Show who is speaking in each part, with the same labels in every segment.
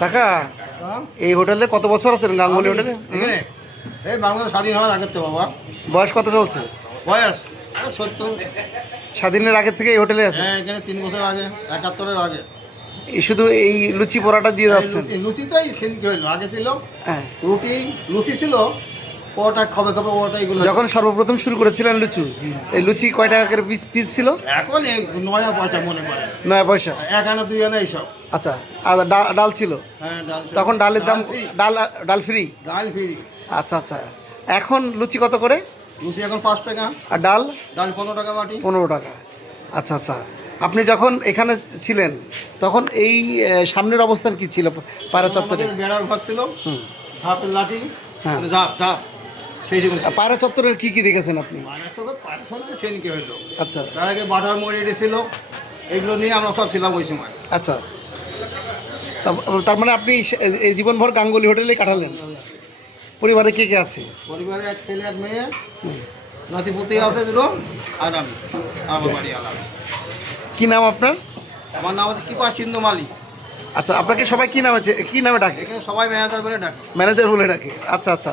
Speaker 1: কাকা এই হোটেলে কত বছর আছেন গাঙ্গুলি হোটেলে?
Speaker 2: এই বাংলাদেশ স্বাধীন হওয়ার আগের তো বাবা।
Speaker 1: বয়স কত চলছে?
Speaker 2: বয়স? সত্তর।
Speaker 1: স্বাধীনের আগের থেকে এই হোটেলে আছে
Speaker 2: হ্যাঁ এখানে তিন বছর আগে একাত্তরের আগে।
Speaker 1: এই শুধু এই লুচি পরোটা দিয়ে যাচ্ছে
Speaker 2: লুচি তো এই আগে ছিল।
Speaker 1: হ্যাঁ।
Speaker 2: রুটি লুচি ছিল ওটা খবে খবে ওটা এগুলো
Speaker 1: যখন সর্বপ্রথম শুরু করেছিলেন লুচু এই লুচি কয় টাকা করে পিস পিস ছিল?
Speaker 2: এখন এই নয়া পয়সা মনে করে।
Speaker 1: নয় পয়সা?
Speaker 2: এক আনা দুই আনা এইসব।
Speaker 1: আচ্ছা আর ডা- ডাল ছিল?
Speaker 2: হ্যাঁ ডাল
Speaker 1: তখন ডালের দাম ডাল ডাল ফ্রি?
Speaker 2: ডাল ফ্রি।
Speaker 1: আচ্ছা আচ্ছা। এখন লুচি কত করে?
Speaker 2: লুচি এখন পাঁচ টাকা।
Speaker 1: আর ডাল?
Speaker 2: ডাল পনেরো টাকা বাটি।
Speaker 1: পনেরো টাকা। আচ্ছা আচ্ছা। আপনি যখন এখানে ছিলেন তখন এই আহ, সামনের অবস্থান কি ছিল? পায়রা চত্বরে
Speaker 2: আমাদের বেড়ার ঘর ছিল।
Speaker 1: হুম।
Speaker 2: ঝাপের লাঠি।
Speaker 1: হ্যাঁ।
Speaker 2: মানে ঝাপ ঝাপ।
Speaker 1: পায়রা চত্বরের কি কি দেখেছেন আপনি? আচ্ছা।
Speaker 2: তার আগে বাটার মোড় ছিল এগুলো নিয়ে আমরা সব ছিলাম ওই সময়।
Speaker 1: আচ্ছা। তার মানে আপনি এই জীবনভর গাঙ্গুলি হোটেলে কাটালেন? পরিবারে কে কে আছে?
Speaker 2: পরিবারে এক ছেলে এক মেয়ে নাতিপুতি আছে দুটো আর আমি আমার বাড়ি আলাদা।
Speaker 1: কি নাম আপনার?
Speaker 2: আমার নাম হচ্ছে কিপা সিন্ধু মালি
Speaker 1: আচ্ছা আপনাকে সবাই কি নামে কি নামে ডাকে?
Speaker 2: এখানে সবাই ম্যানেজার বলে ডাকে।
Speaker 1: ম্যানেজার বলে ডাকে। আচ্ছা আচ্ছা।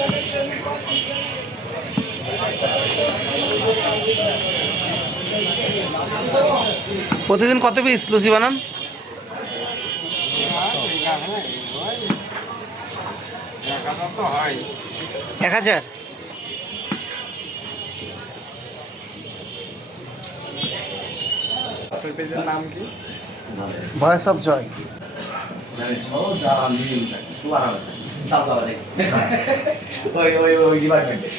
Speaker 1: প্রতিদিন কত পিস লুচি বানান? এক হাজার? Voice of joy.
Speaker 3: ওই ওই ওই ডিপার্টমেন্টে